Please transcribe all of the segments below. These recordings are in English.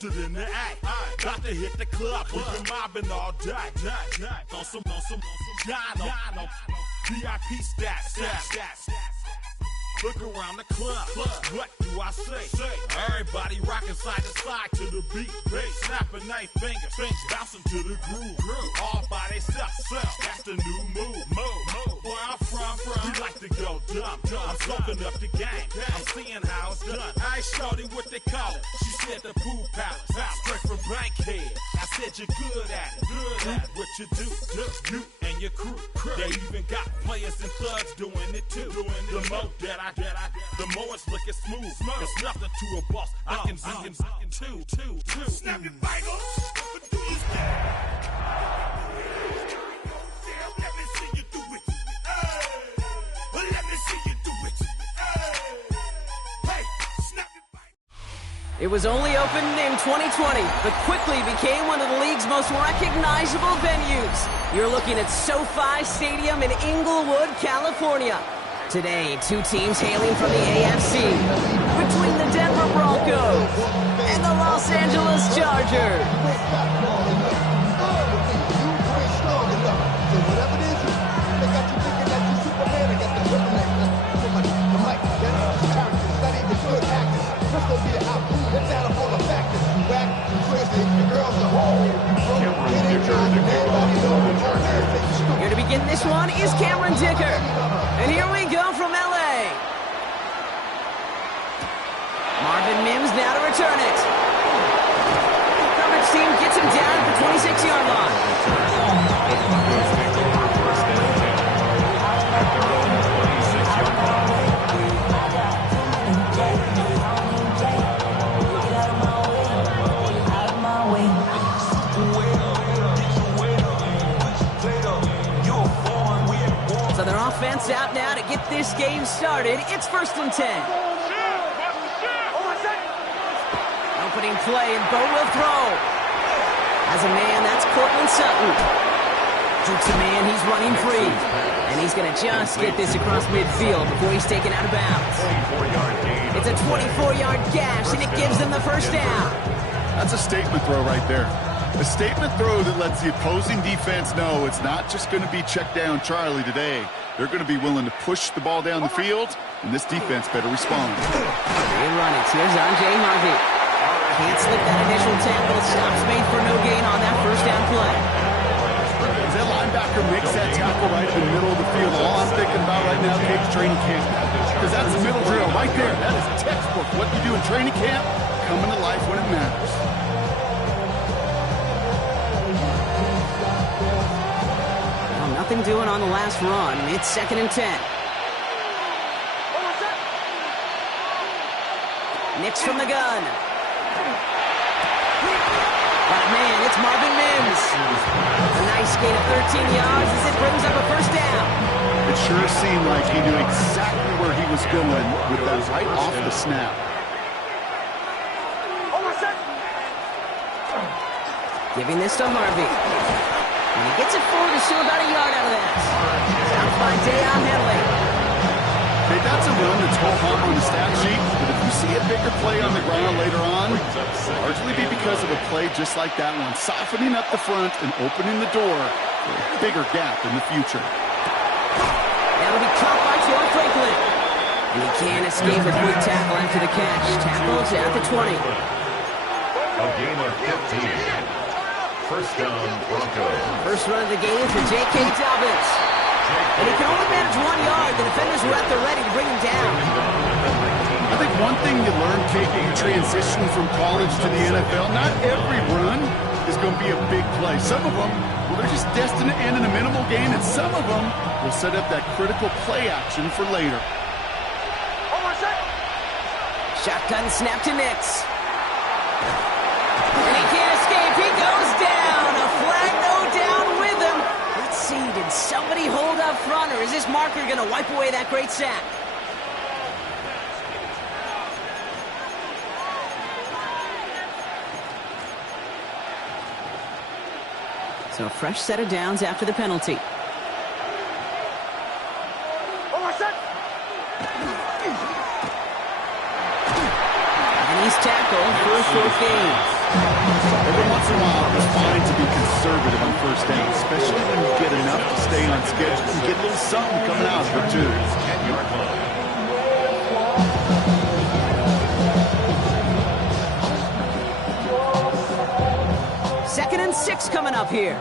posted in the act. Got to hit the club, we've been mobbing all day. On some Jono, VIP stats. Look around the club, what do I say? Everybody rocking side to side to the beat. Snapping their fingers, bouncing to the groove. All by themselves, that's the new move. Where I'm from, we like to go dumb. I'm soaking up the game, I'm seeing how it's done. I ain't shorty what they call it. She said the pool palace, straight from Bankhead. I said you're good at it, what you do, you and your crew. They even got players and thugs doing it too. The more the more it's looking smooth. It's nothing to a boss. I can two. Snap your fingers, but do you damn, let me see you do it. Let me see you do it. Hey, snap your fingers. It was only opened in 2020, but quickly became one of the league's most recognizable venues. You're looking at SoFi Stadium in Inglewood, California. Today, two teams hailing from the AFC, between the Denver Broncos and the Los Angeles Chargers. Here to begin this one is Cameron Dicker. And here we go from LA. Marvin Mims now to return it. Coverage team gets him down at the 26-yard line. So their offense out now to get this game started. It's 1st and 10. Opening play, and Bo will throw. As a man, that's Cortland Sutton. Jukes a man, he's running free. And he's going to just get this across midfield before he's taken out of bounds. It's a 24-yard gash, and it gives them the first down. That's a statement throw right there. A statement throw that lets the opposing defense know it's not just going to be check down Charlie today. They're going to be willing to push the ball down the field, and this defense better respond. They run it. Here's Andre Harvey. Can't slip that initial tackle. Stops made for no gain on that first down play. As that linebacker makes that tackle right in the middle of the field, all I'm thinking about right now, Cape's training camp. Because that's the middle drill right there. That is textbook. What you do in training camp, coming to life when it matters. Nothing doing on the last run. It's 2nd and 10. Nix from the gun. But man, it's Marvin Mims. A nice gain of 13 yards as it brings up a first down. It sure seemed like he knew exactly where he was going with that right off the snap. Giving this to Harvey. And he gets it forward to show about a yard out of that. Stopped by Deion Henley. Hey, that's a run that's ho-hum on the stat sheet, but if you see a bigger play on the ground later on, largely be because of a play just like that one, softening up the front and opening the door for a bigger gap in the future. That'll be caught by Troy Franklin. And he can't escape a quick tackle after the catch. Tackles at the 20. A game of 15. First down, Broncos. First run of the game for J.K. Dobbins. And he can only manage 1 yard. The defenders were at the ready to bring him down. I think one thing you learn, Kate, when you transition from college to the NFL, not every run is going to be a big play. Some of them, well, they're just destined to end in a minimal gain, and some of them will set up that critical play action for later. Shotgun snap to Nix. And he can't escape. He goes down. A flag no down with him. Let's see, did somebody hold up front, or is this marker going to wipe away that great sack? So a fresh set of downs after the penalty. And he's tackled for a short gain. conservative on first down, especially when you get enough to stay on schedule and get a little something coming out of it, too. 10-yard line. Second and 6 coming up here.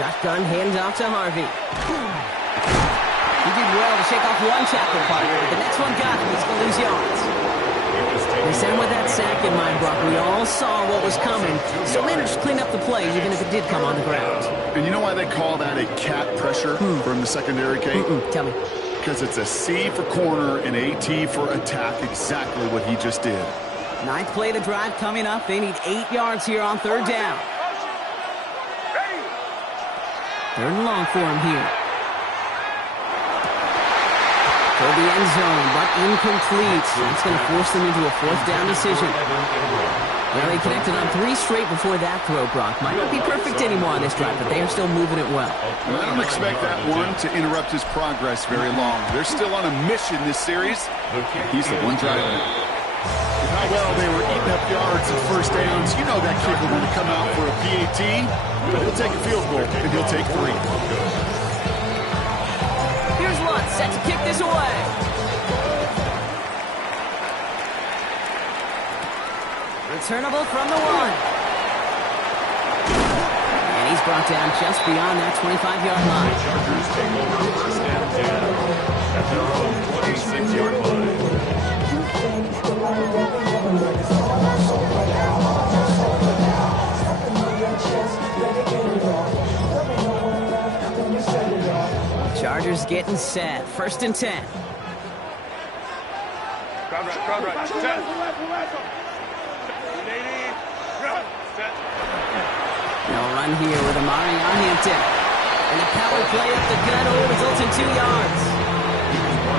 Shotgun handoff to Harvey. He did well to shake off one tackle partner, but the next one got him. He's going to lose yards. They said with that sack in mind, Brock, we all saw what was coming, so managed to clean up the play, even if it did come on the ground. And you know why they call that a cat pressure from the secondary, Kate? Tell me. Because it's a C for corner and a T for attack, exactly what he just did. Ninth play of the drive coming up. They need 8 yards here on third down. Third and long for him here. For the end zone, but incomplete. That's going to force them into a fourth down decision. Well, they connected on 3 straight before that throw, Brock. Might not be perfect anymore on this drive, but they are still moving it well. I don't expect that one to interrupt his progress very long. They're still on a mission this series. He's the one driving it. How well they were eating up yards and first downs. You know that kicker going to come out for a PAT, but he'll take a field goal, and he'll take 3. Here's Lunt, set to kick this away. Returnable from the 1. And he's brought down just beyond that 25-yard line. Chargers take over first and 10 at their own 26-yard line. Chargers getting set. First and 10. Crowd right. Set. They'll run here with Amari on Hampton. And a power play up the gut results in 2 yards.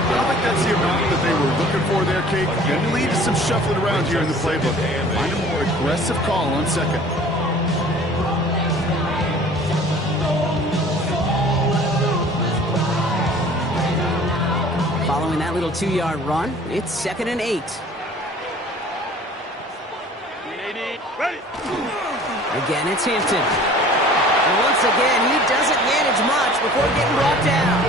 I don't think that's the amount that they were looking for there, Kate. They needed some shuffling around here in the playbook. Find a more aggressive call on second. Following that little 2-yard run, it's 2nd and 8. Again, it's Hampton. And once again, he doesn't manage much before getting brought down.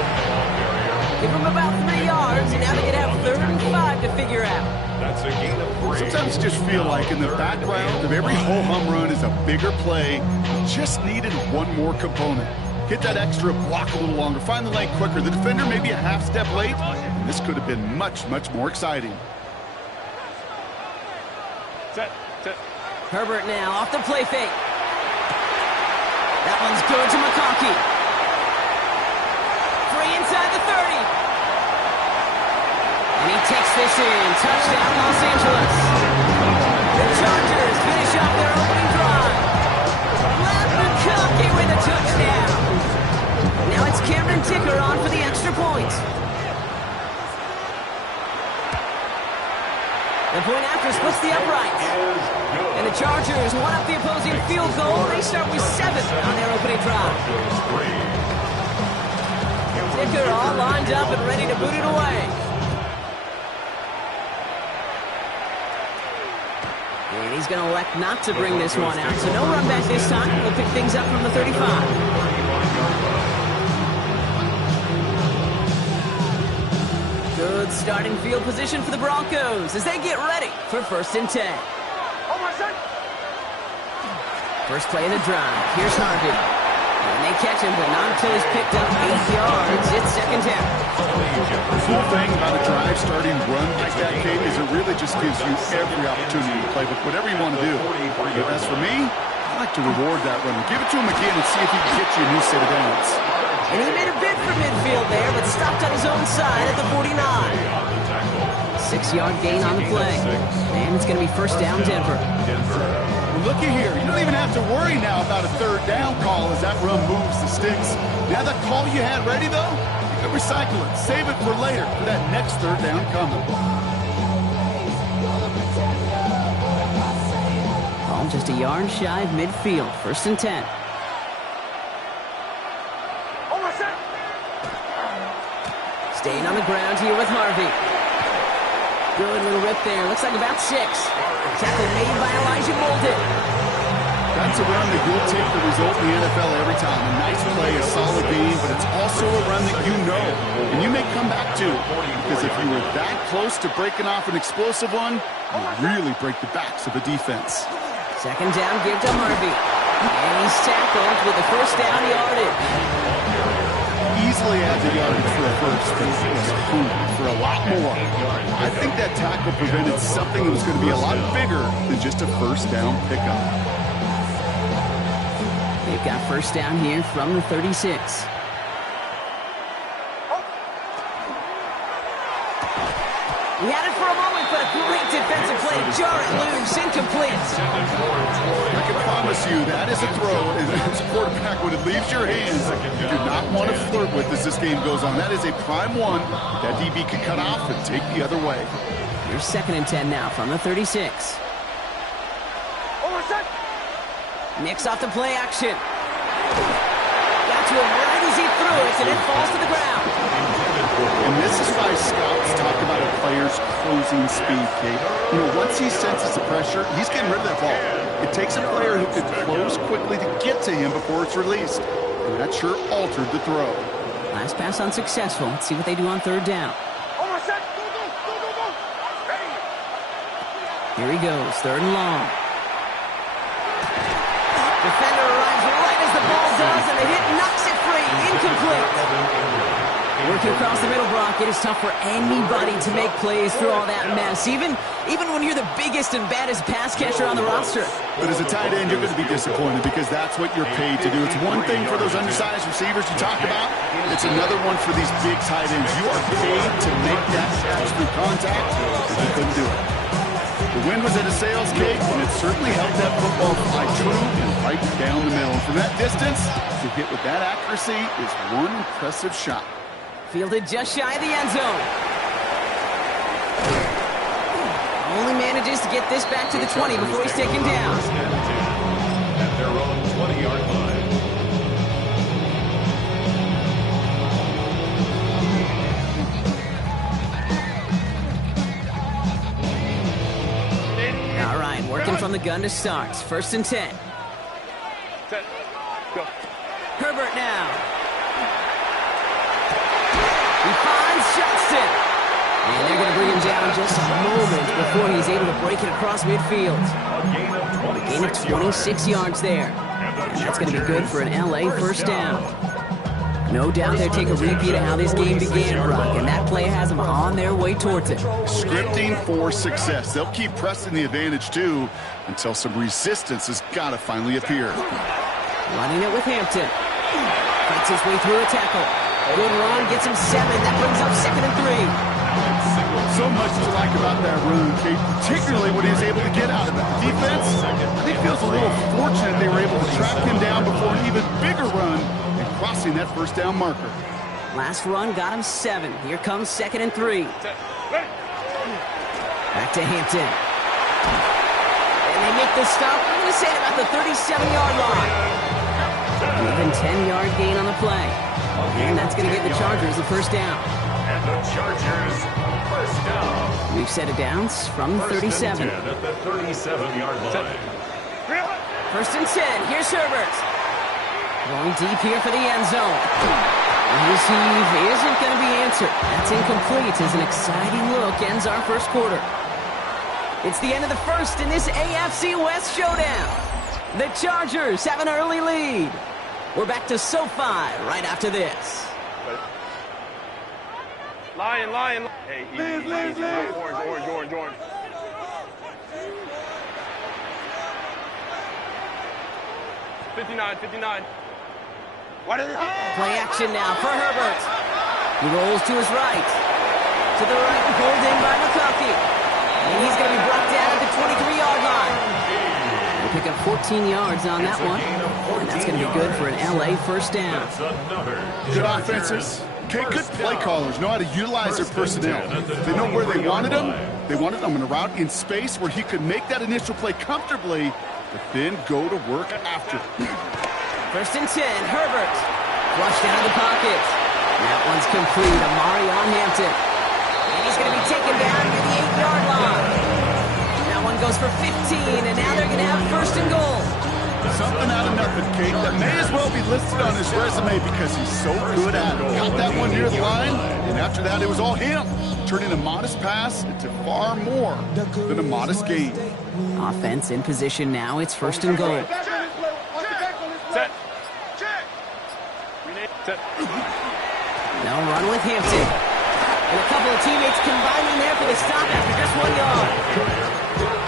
Give him about 3 yards, and now they can have 3rd and 5 to figure out. That's a gain of 3. Sometimes you just feel like in the background of every ho-hum run is a bigger play. Just needed one more component. Hit that extra block a little longer. Find the lane quicker. The defender maybe a half step late. And this could have been much, much more exciting. Set. Herbert now off the play fake. That one's good to McConkey. Free inside the 30. And he takes this in. Touchdown, Los Angeles. The Chargers finish off their opening drive. McConkey with a touchdown. Now it's Cameron Ticker on for the extra point. The point after splits the uprights. And the Chargers one up the opposing field goal. They start with 7 on their opening drive. Ticker all lined up and ready to boot it away. And he's going to elect not to bring this one out. So no run back this time. We'll pick things up from the 35. Good starting field position for the Broncos as they get ready for 1st and 10. First play of the drive. Here's Harvey. And they catch him, but not until he's picked up 8 yards. It's 2nd down. The cool thing about a drive starting run like that, Kate, is it really just gives you every opportunity to play with whatever you want to do. But as for me, I like to reward that runner. Give it to him again and see if he can get you a new set of downs. And he made a bid for midfield there, but stopped on his own side at the 49. 6-yard gain on the play. And it's going to be 1st down, Denver. Well, looky here. You don't even have to worry now about a 3rd down call as that run moves the sticks. Now that call you had ready, though, you can recycle it. Save it for later for that next 3rd down coming. Ball just a yard shy of midfield. 1st and 10. Staying on the ground here with Harvey. Good little rip there. Looks like about 6. Tackle made by Elijah Bolden. That's a run that you'll take the result in the NFL every time. A nice play, a solid game, but it's also a run that you know, and you may come back to. Because if you were that close to breaking off an explosive one, you really break the backs of the defense. Second down, give to Harvey. And he's tackled with the first down yardage. Easily adds a yardage for a first, but he's hungry for a lot more. I think that tackle prevented something that was going to be a lot bigger than just a first down pickup. They've got first down here from the 36. We had it for a moment, but a great defensive play. Jar it loose, incomplete. I can promise you that is a throw as a quarterback when it leaves your hands. You do not want to flirt with as this game goes on. That is a prime one that DB could cut off and take the other way. Here's 2nd and 10 now from the 36. Nicks off the play action. Got to him right as he threw it, and it falls to the ground. And this is why scouts talk about a player's closing speed, Kate. You know, once he senses the pressure, he's getting rid of that ball. It takes a player who can close quickly to get to him before it's released. And that sure altered the throw. Last pass unsuccessful. Let's see what they do on 3rd down. Here he goes, 3rd and long. Defender arrives right as the ball does, and the hit knocks it free. Incomplete. Working across the middle, Brock, it is tough for anybody to make plays through all that mess, even when you're the biggest and baddest pass catcher on the roster. But as a tight end, you're going to be disappointed because that's what you're paid to do. It's one thing for those undersized receivers you talk about. It's another one for these big tight ends. You are paid to make that catch through contact, and you couldn't do it. The wind was at a sales cake, and it certainly helped that football fly true and right down the middle. And from that distance, to hit with that accuracy is one impressive shot. Fielded just shy of the end zone. Only manages to get this back to the 20 before he's taken down. At their own 20-yard line. All right, working from the gun to start. 1st and 10. Set. Go. Herbert now. He finds Johnston. And they're going to bring him down just a moment before he's able to break it across midfield. A gain of 26 yards there. And that's going to be good for an LA first down. No doubt they'll take a repeat of how this game began, Brock, and that play has them on their way towards it. Scripting for success. They'll keep pressing the advantage, too, until some resistance has got to finally appear. Running it with Hampton. Fights his way through a tackle. Good run, gets him 7. That brings up 2nd and 3. So much to like about that run, Kate, particularly what he was able to get out of it. The defense, I think, feels a little fortunate they were able to track him down before an even bigger run and crossing that first down marker. Last run got him 7. Here comes 2nd and 3. Back to Hampton. And they make the stop. I'm going to say about the 37-yard line. Even 10-yard gain on the play. And that's going to give the Chargers the first down. And the Chargers first down. We've set it downs from the 37. At the 37-yard line. 1st and 10. Here's Herbert. Going deep here for the end zone. Receive isn't going to be answered. That's incomplete as an exciting look ends our first quarter. It's the end of the first in this AFC West showdown. The Chargers have an early lead. We're back to SoFi right after this. Lion. Hey, easy. Orange. 59. Play action now for Herbert. He rolls to his right. To the right, pulled in by McConkey. And he's going to be brought down at the 23-yard line. We'll pick up 14 yards on that one. And that's going to be good for an LA first down. Good offenses. Okay, good play callers know how to utilize their personnel. They know where they wanted them. They wanted them in a route in space where he could make that initial play comfortably, but then go to work after. 1st and 10, Herbert. Flushed out of the pocket. That one's complete. Amari on Hampton. And he's going to be taken down near the 8-yard line. That one goes for 15, and now they're going to have first and goal. Something out of nothing, Kate. That may as well be listed on his resume because he's so good at it. Caught that one near the line, and after that, it was all him. Turning a modest pass into far more than a modest gain. Offense in position now. It's first and goal. Set. Set. No run with Hampton. And a couple of teammates combining there for the stop after just 1 yard.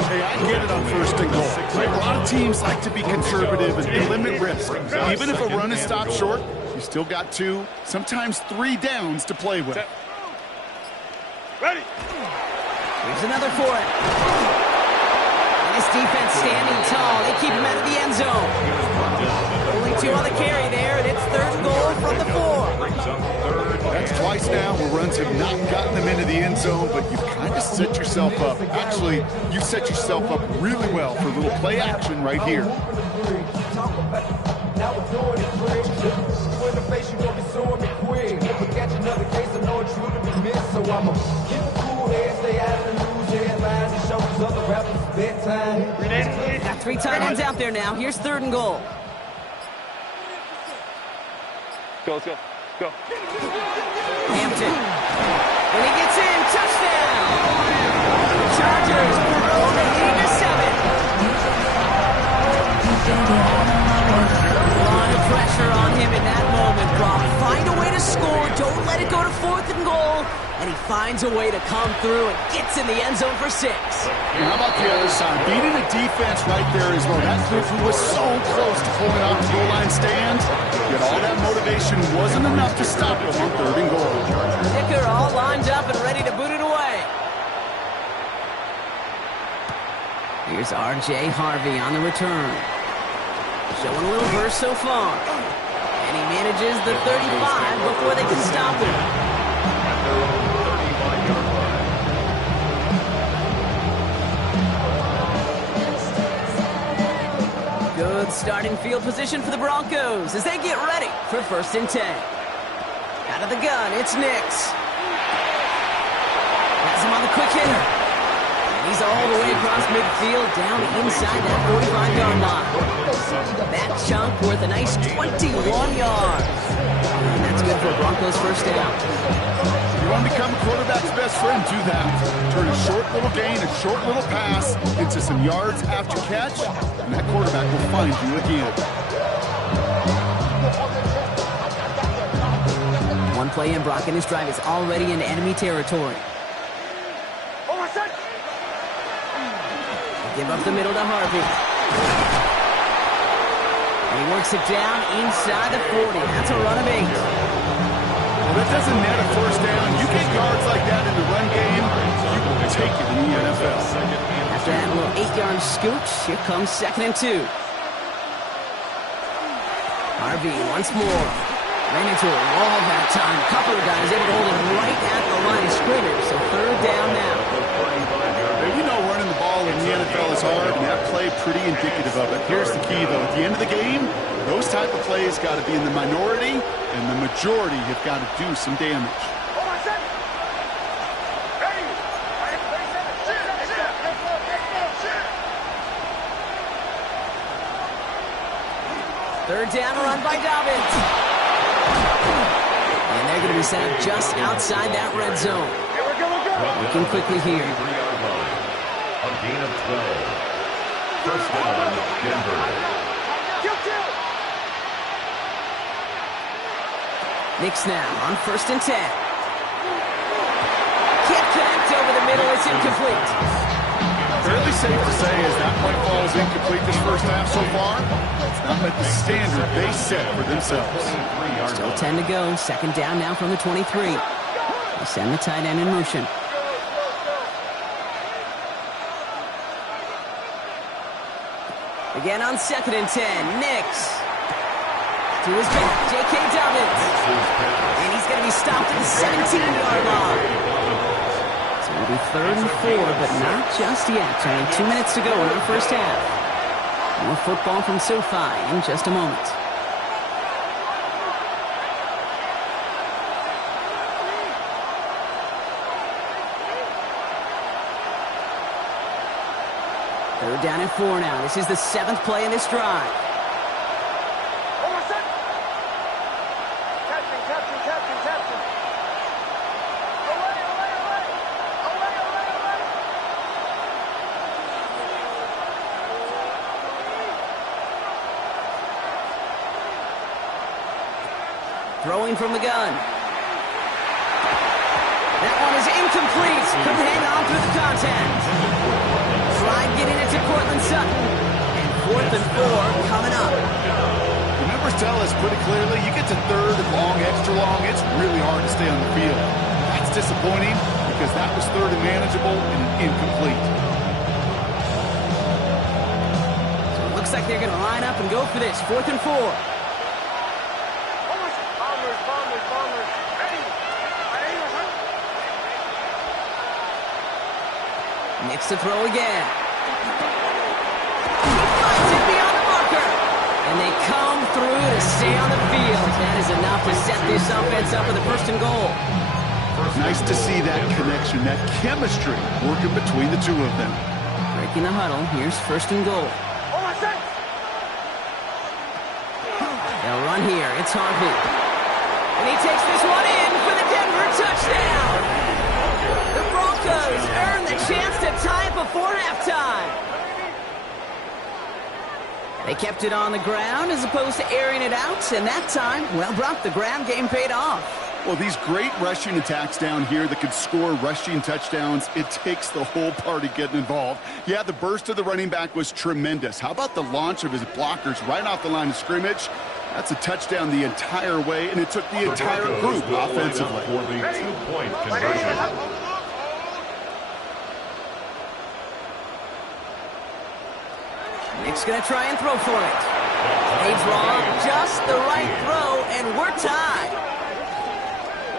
Hey, I get it on first and goal. Right? A lot of teams like to be conservative and limit risk. Even if a run is stopped short, you still got 2, sometimes 3 downs to play with. Ready. Here's another for it. And his defense standing tall. They keep him out of the end zone. Only 2 on the carry there, and it's third and goal from the 4. That's twice now where runs have not gotten them into the end zone, but you've kind of set yourself up. Actually, you set yourself up really well for a little play action right here. Got 3 tight ends out there now. Here's third and goal. Go, let's go. Go. Hampton. When he gets in, touchdown! Chargers grow to 8-7. A lot of pressure on him in that moment, Brock. Find a way to score. Don't let it go to fourth and goal. And he finds a way to come through and gets in the end zone for 6. And how about the other side? Beating the defense right there as well. That group who was so close to pulling off the goal line stand, yet all that motivation wasn't enough to stop him on third and goal. Kicker all lined up and ready to boot it away. Here's R.J. Harvey on the return. Showing a little burst so far. And he manages the 35 before they can stop him. Good starting field position for the Broncos as they get ready for first and 10. Out of the gun, it's Nix. Has him on the quick hitter. And he's all the way across midfield down inside that 45-yard line. That chunk worth a nice 21 yards. And that's good for a Broncos first down. You want to become a quarterback's best friend, do that. Turn a short little gain, a short little pass into some yards after catch, and that quarterback will find you again. One play in, Brock, and his drive is already in enemy territory. Give up the middle to Harvey. And he works it down inside the 40. That's a run of 8. Well, that doesn't net a first down. You get yards like that in the run game, you will take it in the NFL. After that little 8-yard scooch, here comes second and 2. Harvey once more. Ran into a wall that time. A couple of guys able to hold him right at the line of scrimmage. So third down now. You know running the ball in the NFL is hard, and that play pretty indicative of it. Here's the key, though. At the end of the game, those type of plays got to be in the minority, and the majority have got to do some damage. Third down, run by Dobbins. And they're going to be set up just outside that red zone. Looking quickly here. A gain of 12. First down, Denver. Nix now on first and 10. Can't connect over the middle. It's incomplete. Fairly safe to say as that play falls incomplete this first half so far, it's not met the standard they set for themselves. Still 10 to go. Second down now from the 23. They send the tight end in motion. Again on second and 10. Nix. To his back, J.K. Dobbins. And he's going to be stopped at the 17-yard line. So it'll be third and 4, but not just yet. Only 2 minutes to go in our first half. More football from SoFi in just a moment. Third down and 4 now. This is the 7th play in this drive. Throwing from the gun. That one is incomplete. Couldn't hang on through the contact. Tried getting it to Cortland Sutton. And 4th and 4 coming up. The numbers tell us pretty clearly, you get to third and long, extra long, it's really hard to stay on the field. That's disappointing because that was third and manageable and incomplete. So it looks like they're going to line up and go for this. 4th and 4. Next to throw again. He finds it beyond the marker. And they come through to stay on the field. That is enough to set this offense up with a 1st and goal. Nice to see that connection, that chemistry working between the two of them. Breaking the huddle. Here's 1st and goal. They'll run here. It's Harvey. And he takes this one in for the Denver touchdown. The Broncos earn the chance to tie it before halftime. They kept it on the ground as opposed to airing it out, and that time, well, Brock, the ground game paid off. Well, these great rushing attacks down here that could score rushing touchdowns, it takes the whole party getting involved. Yeah, the burst of the running back was tremendous. How about the launch of his blockers right off the line of scrimmage? That's a touchdown the entire way, and it took the entire group offensively. For the 2-point conversion. Nick's going to try and throw for it. They draw just the right throw, and we're tied.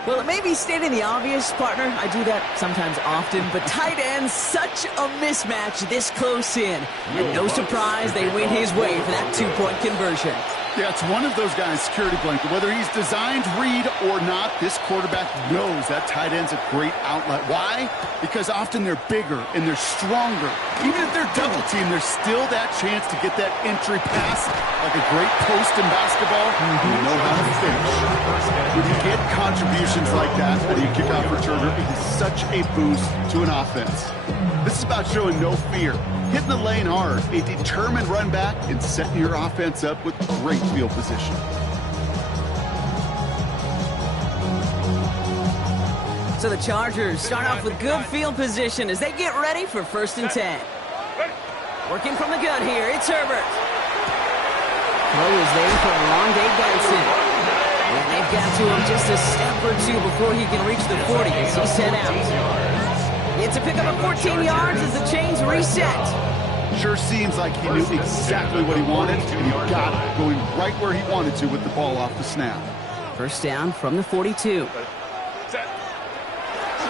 Well, it may be stating the obvious, partner. I do that sometimes often, but tight ends, such a mismatch this close in. And no surprise, they win his way for that 2-point conversion. Yeah, it's one of those guys' security blanket. Whether he's designed read or not, this quarterback knows that tight end's a great outlet. Why? Because often they're bigger and they're stronger. Even if they're double teamed, there's still that chance to get that entry pass like a great post in basketball. You know how to finish. When you get contributions like that you kick off returner, it is such a boost to an offense. This is about showing no fear. Hitting the lane hard, a determined run back, and setting your offense up with great field position. So the Chargers start off with good field position as they get ready for 1st and 10. Working from the gun here, it's Herbert. Throw is there for Alonde Benson. And they've got to him just a step or two before he can reach the 40 as he's sent out. It's a pickup of 14 yards as the chains reset. Sure seems like he knew exactly what he wanted, and he got it going right where he wanted to with the ball off the snap. 1st down from the 42.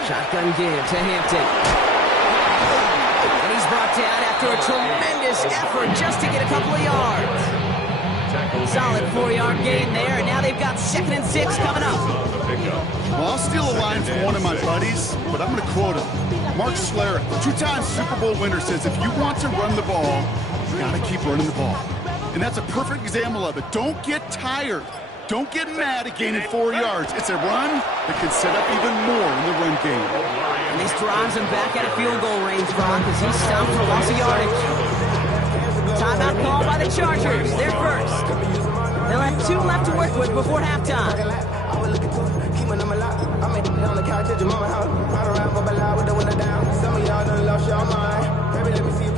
Shotgun give to Hampton. And he's brought down after a tremendous effort just to get a couple of yards. Solid 4-yard gain there, and now they've got 2nd and 6 coming up. Well, I'll steal a line from one of my buddies, but I'm going to quote him. Mark Schlereth, 2-time Super Bowl winner, says if you want to run the ball, you got to keep running the ball. And that's a perfect example of it. Don't get tired. Don't get mad at gaining 4 yards. It's a run that can set up even more in the run game. And this drives him back out of field goal range, Brock, as he's stopped for loss of yardage. Timeout called by the Chargers. They're first. They'll have 2 left to work with before halftime.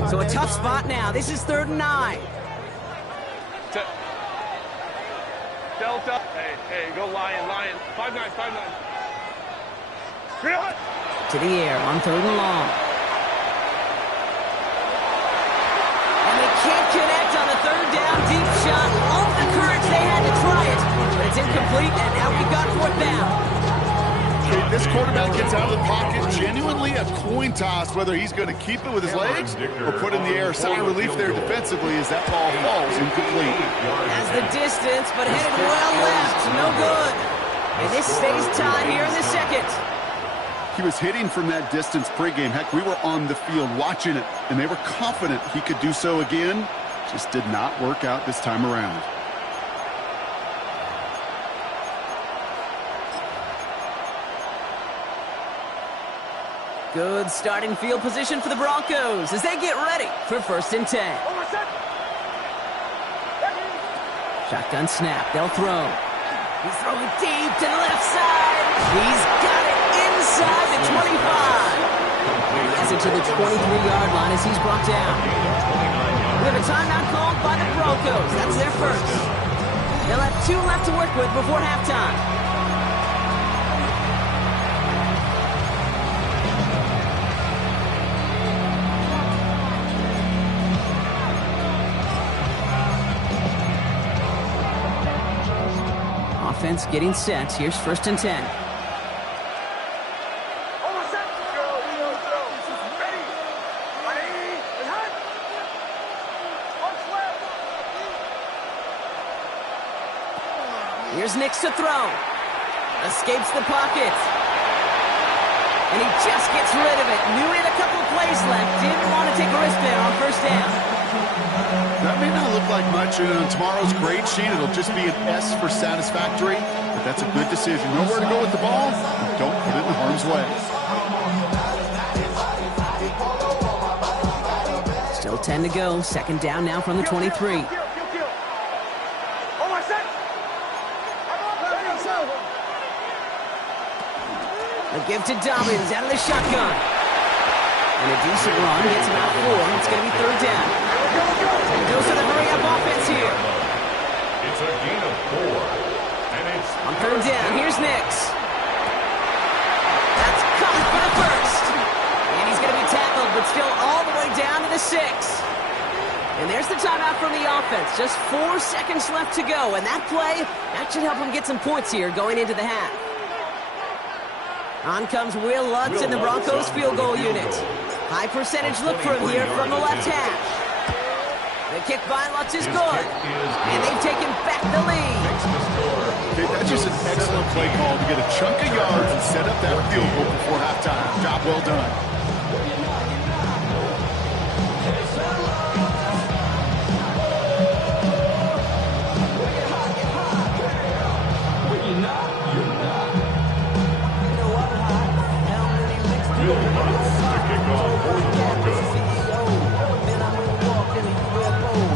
So a tough spot now. This is 3rd and 9. Delta. Hey, go Lion. 5-9. To the air on 3rd and long. And they can't connect on the 3rd down deep shot. All the courage they had to try it, but it's incomplete, and now we've got 4th down. This quarterback gets out of the pocket, genuinely a coin toss, whether he's going to keep it with his legs or put it in the air. Sigh of relief there defensively as that ball falls incomplete. Has the distance, but headed well left. No good. And this stays tied here in the 2nd. he was hitting from that distance pregame. Heck, we were on the field watching it, and they were confident he could do so again. Just did not work out this time around. Good starting field position for the Broncos as they get ready for 1st and 10. Shotgun snap. They'll throw. He's throwing deep to the left side. He's got it inside the 25. He has it to the 23-yard line as he's brought down. We have a timeout called by the Broncos. That's their first. They'll have 2 left to work with before halftime. Offense getting set. Here's 1st and 10. Here's Nix to throw. Escapes the pocket. And he just gets rid of it. Knew he had a couple plays left. Didn't want to take a risk there on 1st down. That may not look like much on tomorrow's grade sheet. It'll just be an S for satisfactory, but that's a good decision. Nowhere to go with the ball, don't put it in harm's way. Still 10 to go. 2nd down now from the 23. The give to Dobbins out of the shotgun. And a decent run gets him out 4. It's going to be 3rd down. Goes to the hurry-up offense here. It's a gain of 4. And it's on 3rd down, here's Nix. That's caught for the first. And he's going to be tackled, but still all the way down to the 6. And there's the timeout from the offense. Just 4 seconds left to go. And that play, that should help him get some points here going into the half. On comes Will Lutz in the Broncos field goal unit. High percentage look for him here from the left hash. The kick by Lutz is good. And they've taken back the lead. Okay, that's just an excellent play call to get a chunk of yards and set up that field goal before halftime. Job well done.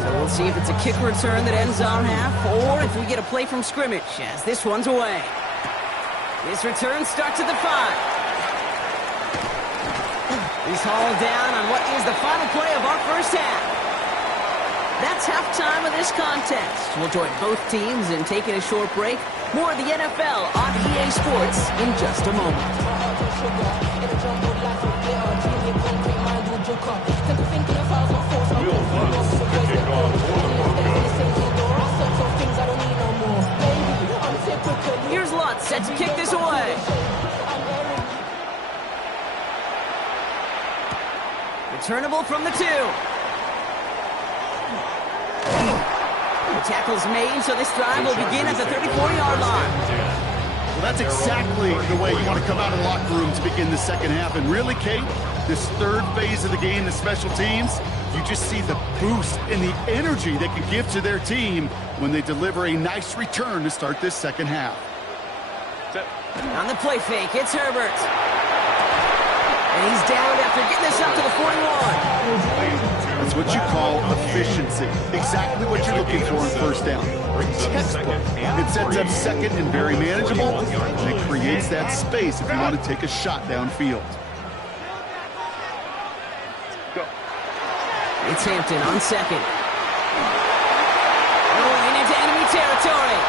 So we'll see if it's a kick return that ends our half, or if we get a play from scrimmage, as this one's away. This return starts at the 5. He's hauled down on what is the final play of our first half. That's halftime of this contest. We'll join both teams in taking a short break. More of the NFL on EA Sports in just a moment. Here's Lutz set to kick this away. Returnable from the 2. The tackle's made, so this drive will begin at the 34-yard line. Well, that's exactly the way you want to come out of the locker room to begin the second half. And really, Kate, this third phase of the game, the special teams, you just see the boost and the energy they can give to their team when they deliver a nice return to start this second half. On the play fake, it's Herbert. And he's down after getting this up to the 41. That's what you call efficiency. Exactly what you're looking for in first down. Textbook. It sets up second and very manageable, and it creates that space if you want to take a shot downfield. It's Hampton on 2nd. Rolling into enemy territory.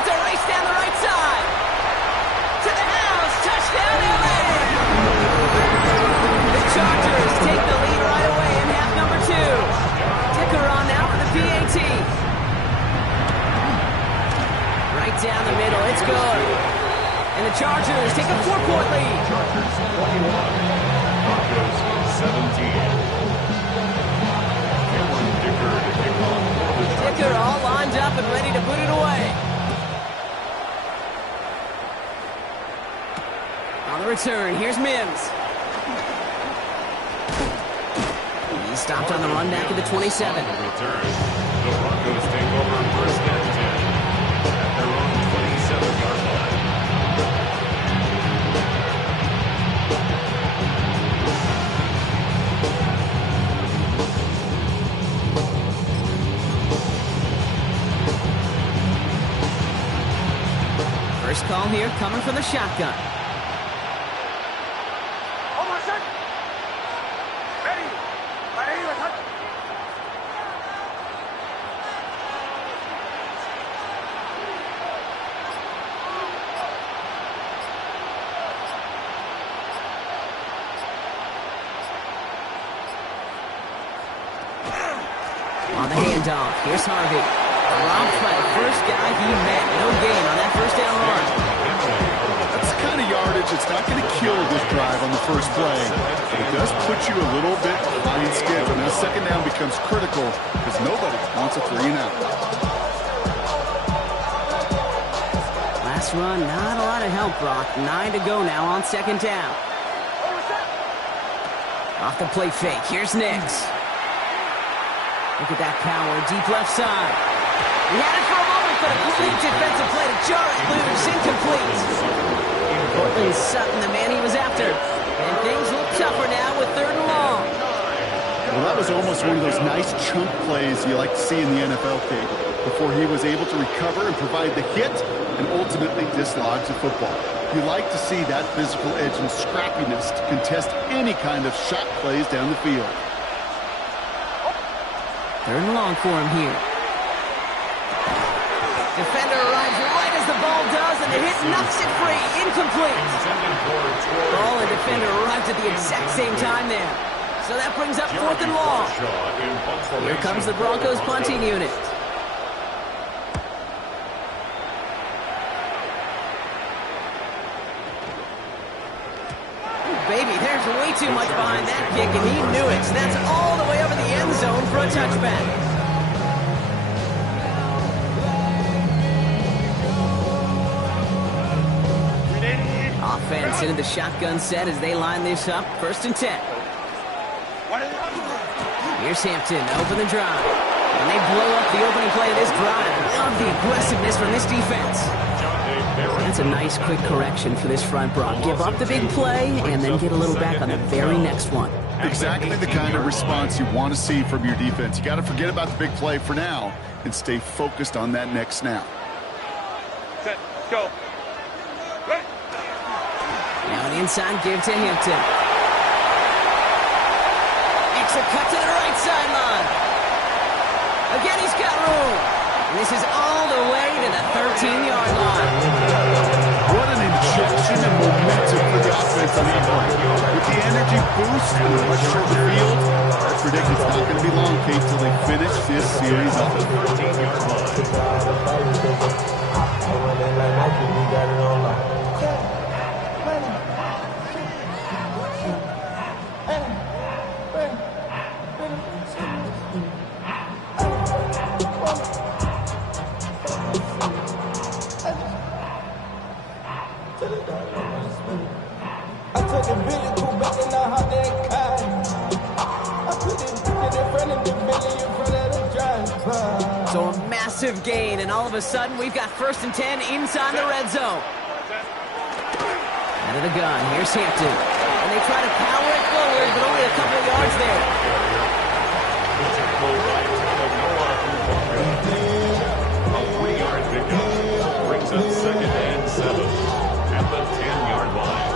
It's a race down the right side. To the house. Touchdown, LA. The Chargers take the lead right away in half number 2. Dicker on now for the PAT. Right down the middle. It's good. And the Chargers take a 4-point lead. Chargers 21, Broncos 17. Dicker all lined up and ready to put it away. On the return. Here's Mims. He stopped on the run back at the 27. Return. The Broncos take over first and 10 at their own 27-yard line. First call here coming from the shotgun. On the handoff, here's Harvey. Robbed by the first guy he met. No gain on that first down run. That's the kind of yardage that's not going to kill this drive on the first play. But it does put you a little bit behind schedule. Now, second down becomes critical because nobody wants a 3-and-out. Last run, not a lot of help, Brock. 9 to go now on second down. Off the play fake, here's Nix. Look at that power, deep left side. He had it for a moment, but a complete defensive play to jar it loose, incomplete. Cortland Sutton, the man he was after. And things look tougher now with 3rd and long. Well, that was almost one of those nice chunk plays you like to see in the NFL, Kate, before he was able to recover and provide the hit and ultimately dislodge the football. You like to see that physical edge and scrappiness to contest any kind of shot plays down the field. 3rd and long for him here. Defender arrives right as the ball does, and the hit knocks it free. Incomplete. Ball and defender arrived at the exact same time there. So that brings up 4th and long. Here comes the Broncos punting unit. Baby, there's way too much behind that kick, and he knew it. So that's all the way over the end zone for a touchback. Offense into the shotgun set as they line this up. 1st and 10. Here's Hampton, open the drive. And they blow up the opening play of this drive. Love the aggressiveness from this defense. That's a nice quick correction for this front, Brock. Give up the big play and then get a little back on the very next one. Exactly the kind of response you want to see from your defense. You got to forget about the big play for now and stay focused on that next snap. Set, go. Right. Now an inside give to Hampton. Makes a cut to the right sideline. Again, he's got room. And this is all the way to the 13-yard line. What an injection and momentum for the offense on that play. With the energy boost and the pressure of the field, I predict it's not going to be long, Kate, till they finish this series off. 13-yard line. So a massive gain, and all of a sudden we've got 1st and 10 inside the red zone. Out of the gun, here's Hampton. And they try to power it forward, but only a couple of yards there. A 3-yard pickup brings up 2nd and 7 at the 10-yard line.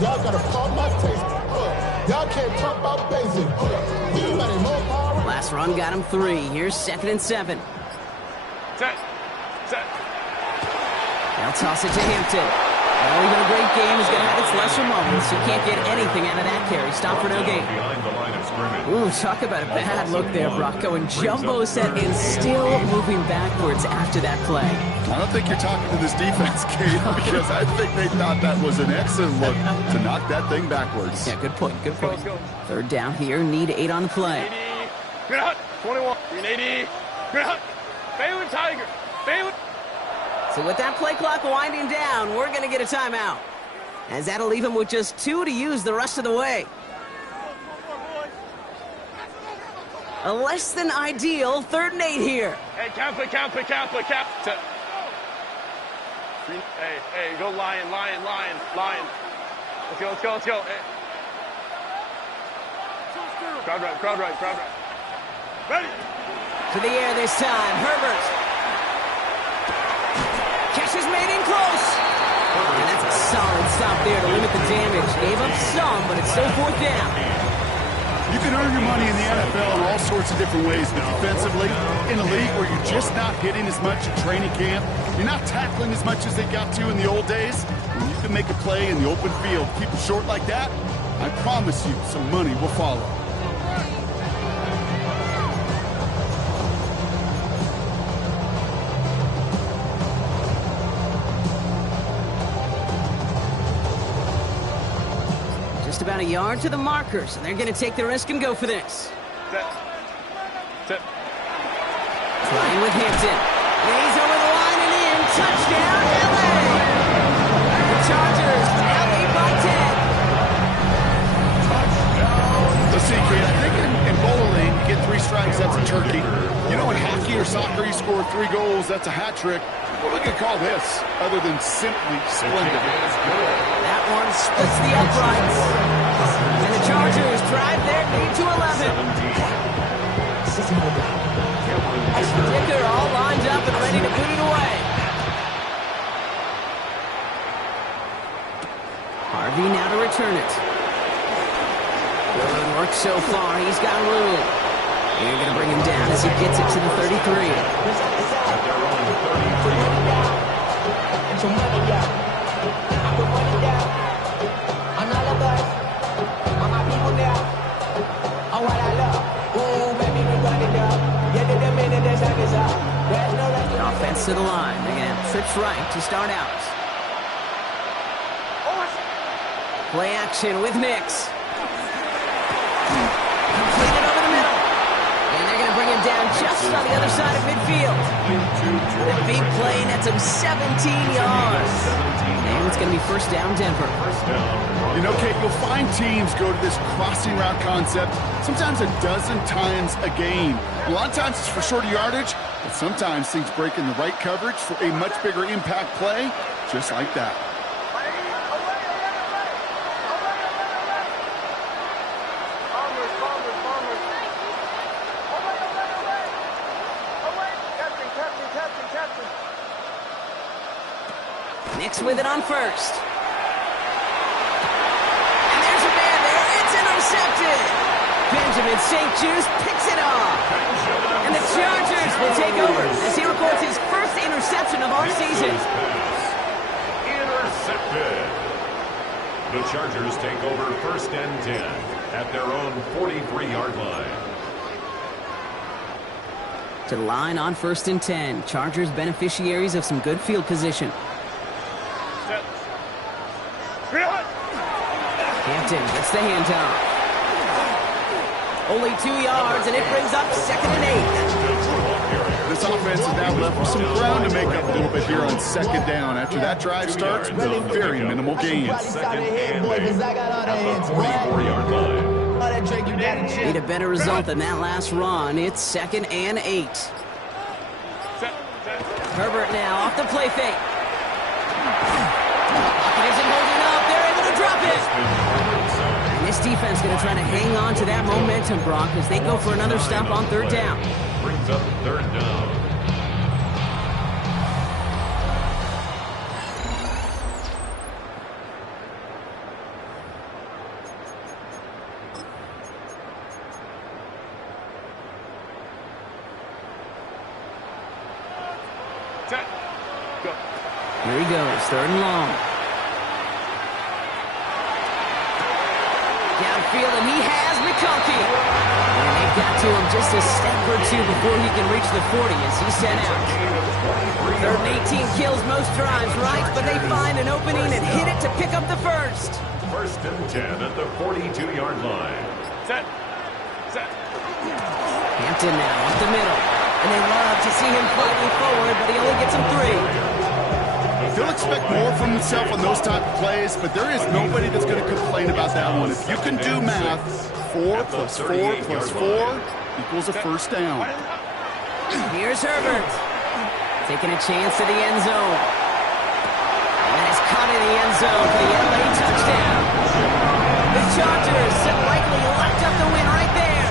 Y'all gotta pump my taste. Y'all can't talk about basic. Anybody more power? Last run got him 3. Here's 2nd and 7. Set. They'll toss it to Hampton. Well, even a great game is going to have its lesser moments. You can't get anything out of that carry. Stop for no gain. Behind the line of scrimmage. Ooh, talk about a bad look there, Brock. Going jumbo set and still moving backwards after that play. I don't think you're talking to this defense, Kate, because I think they thought that was an excellent look to knock that thing backwards. Yeah, good point, good point. 3rd down here, need 8 on the play. Ground. 21. 380. Ground. Baylor Tiger. Baylor. So with that play clock winding down, we're going to get a timeout, as that'll leave him with just 2 to use the rest of the way. A less than ideal 3rd and 8 here. Hey, count. Hey, go lion. Let's go. Hey. Crowd right. Ready. To the air this time, Herbert. Catch is made in close. And that's a solid stop there to limit the damage. Gave up some, but it's still 4th down. You can earn your money in the NFL in all sorts of different ways, but defensively, in a league where you're just not hitting as much at training camp, you're not tackling as much as they got to in the old days, when you can make a play in the open field, keep it short like that, I promise you some money will follow. Just about a yard to the markers, and they're going to take the risk and go for this. Set. Trying with Hampton. And he's over the line and in. Touchdown, LA! The Chargers now lead by 10. Let's see, kid, I think in bowling, you get 3 strikes, that's a turkey. You know, in hockey or soccer, you score 3 goals, that's a hat trick. What are we going to call this, other than simply splendid? That one splits the uprights. And the Chargers drive their lead to 11. Dicker all lined up and ready to put it away. Harvey now to return it. Good work so far. He's got room. They're going to bring him down as he gets it to the 33. Offense to the line. They're going to have trips right to start out. Play action with Nix. Completed over the middle. And they're going to bring him down just on the other side of midfield. The big play nets him 17 yards. And it's going to be 1st down Denver. You know, Kate, you'll find teams go to this crossing route concept sometimes a dozen times a game. A lot of times it's for shorter yardage, but sometimes things break in the right coverage for a much bigger impact play, just like that. Nix with it on 1st. And there's a man there. It's intercepted. Benjamin St. Juice picks it off. And the Chargers will take over as he records his 1st interception of our season. Intercepted. The Chargers take over 1st and 10 at their own 43-yard line. To the line on 1st and 10. Chargers beneficiaries of some good field position. Hampton gets the handoff. Only 2 yards, and it brings up 2nd and 8. This offense is now left with some ground to make up a little bit here on 2nd down. After that drive starts with a very minimal gain. 2nd and 8 at the 44-yard line. Need a better result than that last run. It's 2nd and 8. Herbert now off the play fake. It isn't holding up. They're able to drop it. And this defense going to try to hang on to that momentum, Brock, as they go for another stop on 3rd down. Brings up 3rd down. Here he goes, 3rd and long. Downfield, and he has McConkey. And they've got to him just a step or 2 before he can reach the 40 as he's sent out. 3rd and 18 kills most drives, right? But they find an opening and hit it to pick up the 1st. 1st and 10 at the 42-yard line. Set. Austin now, up the middle. And they love to see him fighting forward, but he only gets him 3. He'll expect more from himself on those type of plays, but there is nobody that's going to complain about that one. If you can do math, 4 plus 4 plus 4 equals a first down. Here's Herbert, taking a chance to the end zone. And that is caught in the end zone for the LA touchdown. The Chargers likely locked up the win right there.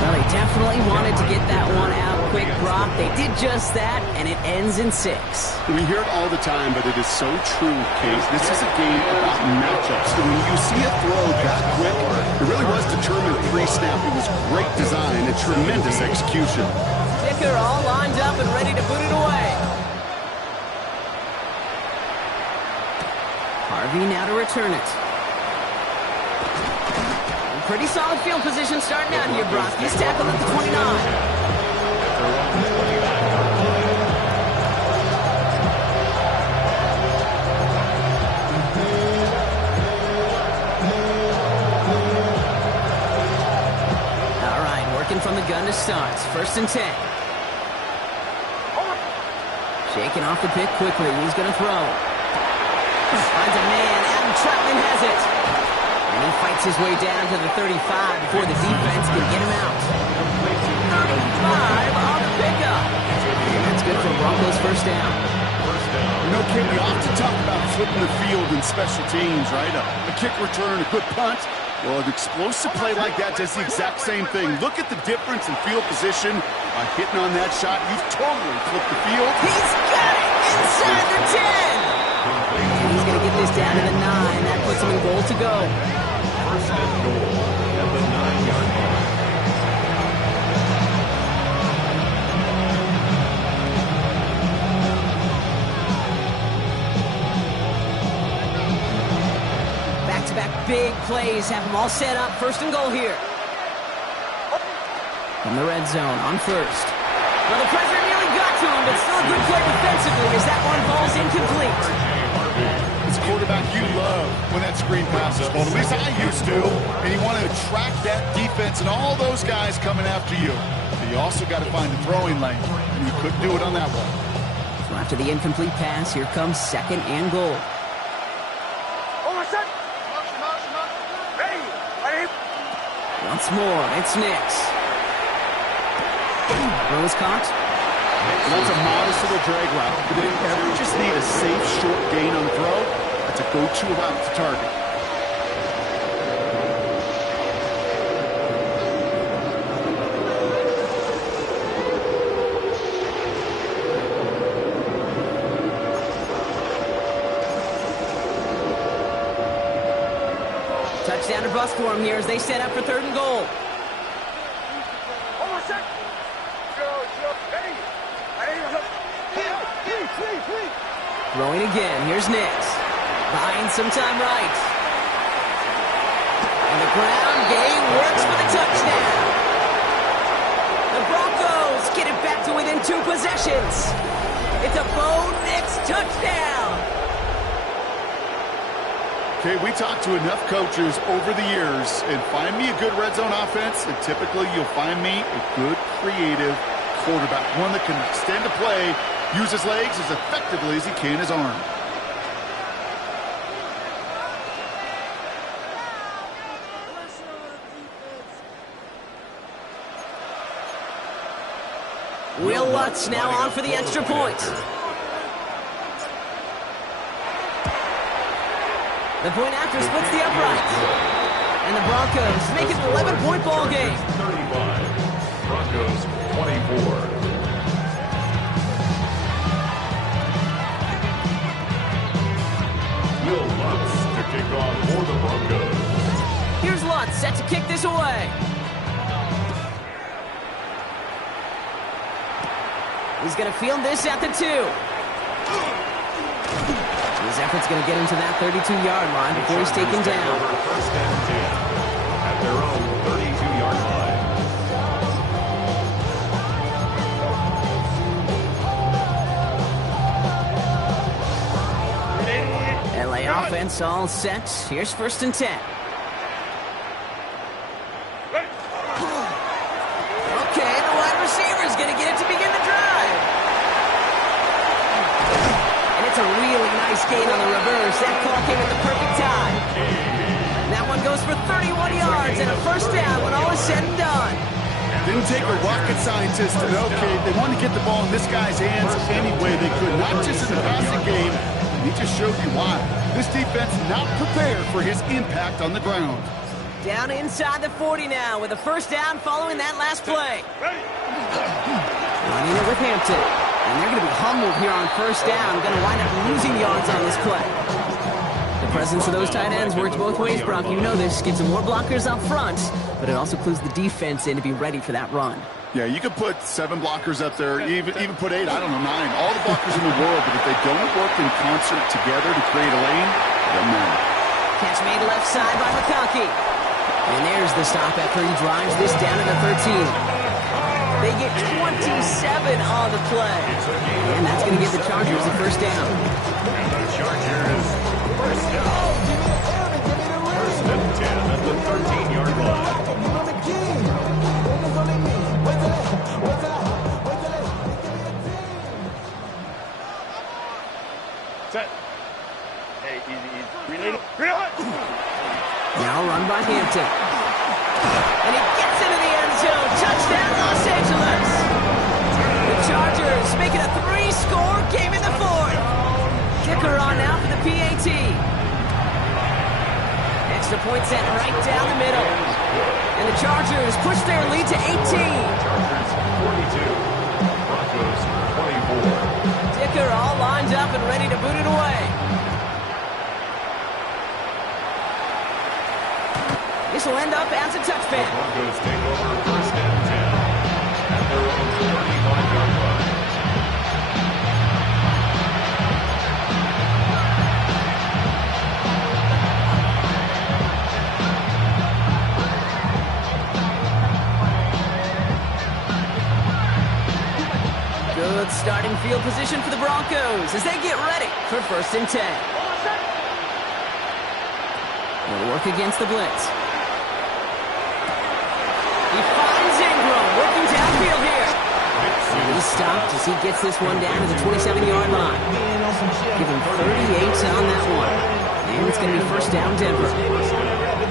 Well, they definitely wanted to get that one out quick, Brock. They did just that, and it ends in 6. We hear it all the time, but it is so true, Case. This is a game about matchups. And when you see a throw that quick, it really was determined pre-snap. It was great design and tremendous execution. Kicker all lined up and ready to boot it away. Harvey now to return it. Pretty solid field position starting out here, Brock. He's tackled at the 29. All right, working from the gun to start. 1st and 10. Shaking off the pick quickly. He's going to throw. Finds a man. Adam Troutman has it. And he fights his way down to the 35 before the defense can get him out. 35 on the pickup. And that's good for Broncos' first down. You know, Kate, we often talk about flipping the field in special teams, right? A kick return, a good punt. Well, an explosive play like that does the exact same thing. Look at the difference in field position. By hitting on that shot, you've totally flipped the field. He's got it inside the 10. And he's going to get this down to the 9. That puts him in goal to go. 1st and goal at the 9-yard line. Back-to-back big plays have them all set up. 1st and goal here. From the red zone on 1st. Well, the pressure nearly got to him, but still a good play defensively as that one falls incomplete. It's a quarterback you love when that screen pass is called. At least I used to. And you want to attract that defense and all those guys coming after you. But you also got to find the throwing lane. And you couldn't do it on that one. So after the incomplete pass, here comes 2nd and goal. Once more, it's Nix. Rose caught. That's a modest little drag route. But if you ever just need a safe, short gain on throw, that's a go-to route to target. Touchdown to bust for him here as they set up for 3rd and goal. Throwing again. Here's Nix. Buying some time right. And the ground game works for the touchdown. The Broncos get it back to within 2 possessions. It's a Bo Nix touchdown. Okay, we talked to enough coaches over the years, and find me a good red zone offense, and typically you'll find me a good, creative quarterback, one that can extend a play, use his legs as effectively as he can his arm. Will Lutz now on for the extra point. The point after splits the uprights. And the Broncos make it an 11-point ball game. 35. Broncos 24. Will Lutz to kick off for the Broncos. Here's Lutz set to kick this away. He's going to field this at the 2. His effort's going to get him to that 32-yard line before he's taken down. 1st and 10 at their own 32-yard line. LA offense all set. Here's 1st and 10. Nice gain on the reverse. That call came at the perfect time. That one goes for 31 yards and a first down when all is said and done. Didn't take a rocket scientist to know, Kate. They wanted to get the ball in this guy's hands any way they could, not just in the passing game. He just showed you why. This defense not prepared for his impact on the ground. Down inside the 40 now with a first down following that last play. Running it with Hampton. And they're going to be humbled here on first down. Going to wind up losing yards on this play. The presence of those tight ends works both ways, Brock. You know this. Gives them more blockers up front, but it also clues the defense in to be ready for that run. Yeah, you could put 7 blockers up there, even put 8, I don't know, 9. All the blockers in the world, but if they don't work in concert together to create a lane, it doesn't matter. Catch made left side by McConkey. And there's the stop after he drives this down to the 13. They get 27 on the play. And that's going to give the Chargers the first down. And the Chargers, first down. First and 10 at the 13-yard line. Set. Hey, easy. Green light. Now run by Hampton. And he gets into the end zone. Touchdown, Los Angeles. The Chargers make it a 3-score game in the fourth. Kicker on now for the PAT. Extra point set right down the middle. And the Chargers push their lead to 18. Chargers 42, Broncos 24. Dicker all lined up and ready to boot it away. This will end up as a touchback. Broncos take over first and 10 at their own 35-yard line. Good starting field position for the Broncos as they get ready for first and 10. They'll work against the blitz. He finds Ingram working downfield here. And he's stopped as he gets this one down to the 27-yard line. Give him 38 on that one. And it's going to be first down Denver.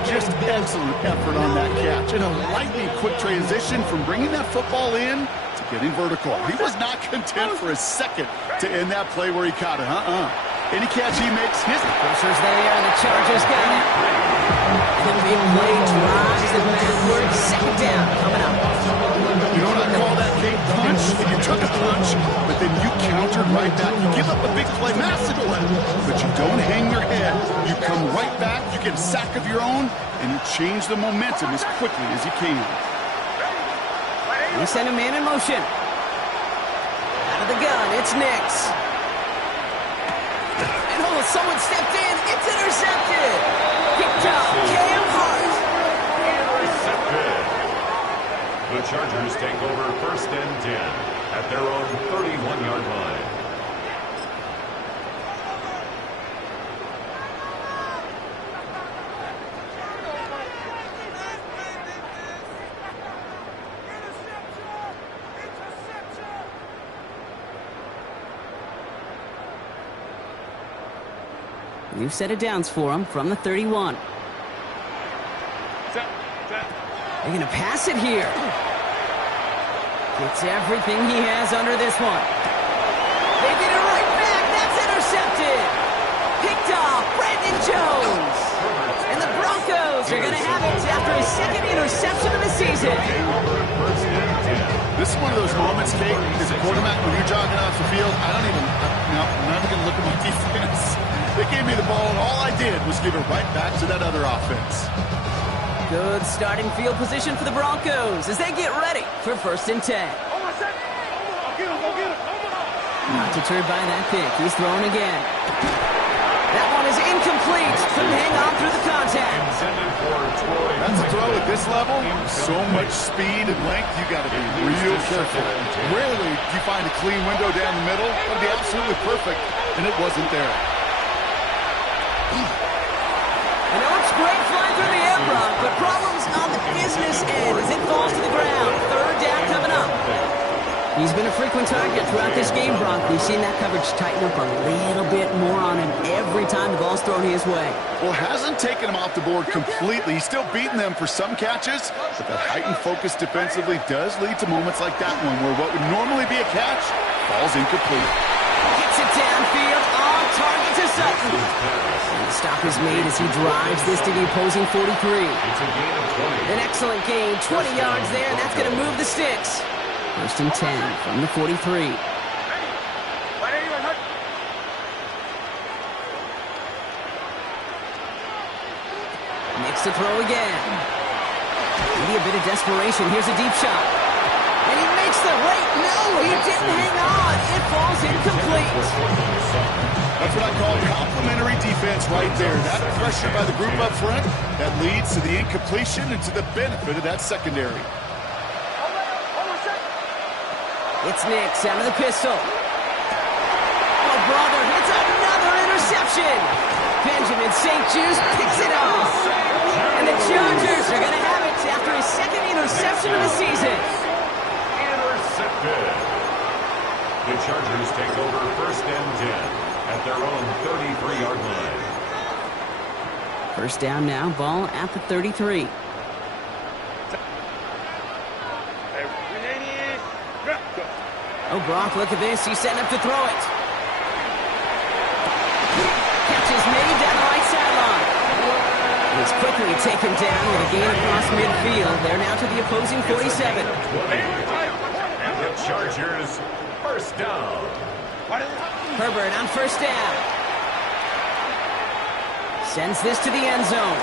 Just excellent effort on that catch. And a lightning quick transition from bringing that football in to getting vertical. He was not content for a second to end that play where he caught it. Any catch he makes, his Pressure's there, and the Chargers got it. And the big play drives them backward. Second down coming up. You know what I call that, Kate? Punch. You took a punch, but then you countered right back. You give up a big play, massive play, but you don't hang your head. You come right back, you get a sack of your own, and you change the momentum as quickly as you can. We send a man in motion. Out of the gun, it's Nix. And oh, someone stepped in. It's intercepted. Picked up. Cam Hart. Intercepted. The Chargers take over first and 10 at their own 31-yard line. New set of downs for him from the 31. Set. They're going to pass it here. Gets everything he has under this one. They get it right back. That's intercepted. Picked off Brandon Jones. And the Broncos are going to have it after his second interception of the season. This is one of those moments, Kate, as a quarterback, when you're jogging off the field, I'm not even going to look at my defense. They gave me the ball, and all I did was give it right back to that other offense. Good starting field position for the Broncos as they get ready for first and 10. Not deterred by that pick. He's throwing again. That one is incomplete. Couldn't hang on through the contact. That's a throw at this level. So much speed and length, you got to be real careful. Rarely do you find a clean window down the middle. It would be absolutely perfect, and it wasn't there. I know it's great flying through the air, Brock, but problems on the business end as it falls to the ground. Third down coming up. He's been a frequent target throughout this game, Brock. We've seen that coverage tighten up a little bit more on him every time the ball's thrown his way. Well, hasn't taken him off the board completely. He's still beating them for some catches, but that heightened focus defensively does lead to moments like that one where what would normally be a catch falls incomplete. Gets it downfield, on target to Sutton. And the stop is made as he drives this to the opposing 43. It's a gain of 20. An excellent gain, 20 yards there, and that's going to move the sticks. First and 10 from the 43. Next to throw again. Maybe a bit of desperation. Here's a deep shot. And he makes the wait. No, he didn't hang on. It falls incomplete. That's what I call complimentary defense right there. That pressure by the group up front, that leads to the incompletion and to the benefit of that secondary. It's Nix out of the pistol. Oh, brother, it's another interception. Benjamin St. Juice picks it off. And the Chargers are going to have it after his second interception of the season. Intercepted. The Chargers take over first and 10 at their own 33-yard line. First down now, ball at the 33. Oh, Brock, look at this. He's setting up to throw it. Catch is made down the right sideline. He's quickly taken down with a gain across midfield. They're now to the opposing 47. And the Chargers first down. Herbert on first down. Sends this to the end zone.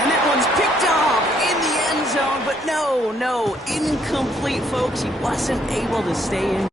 And that one's picked off in the end zone, but no, incomplete, folks. He wasn't able to stay in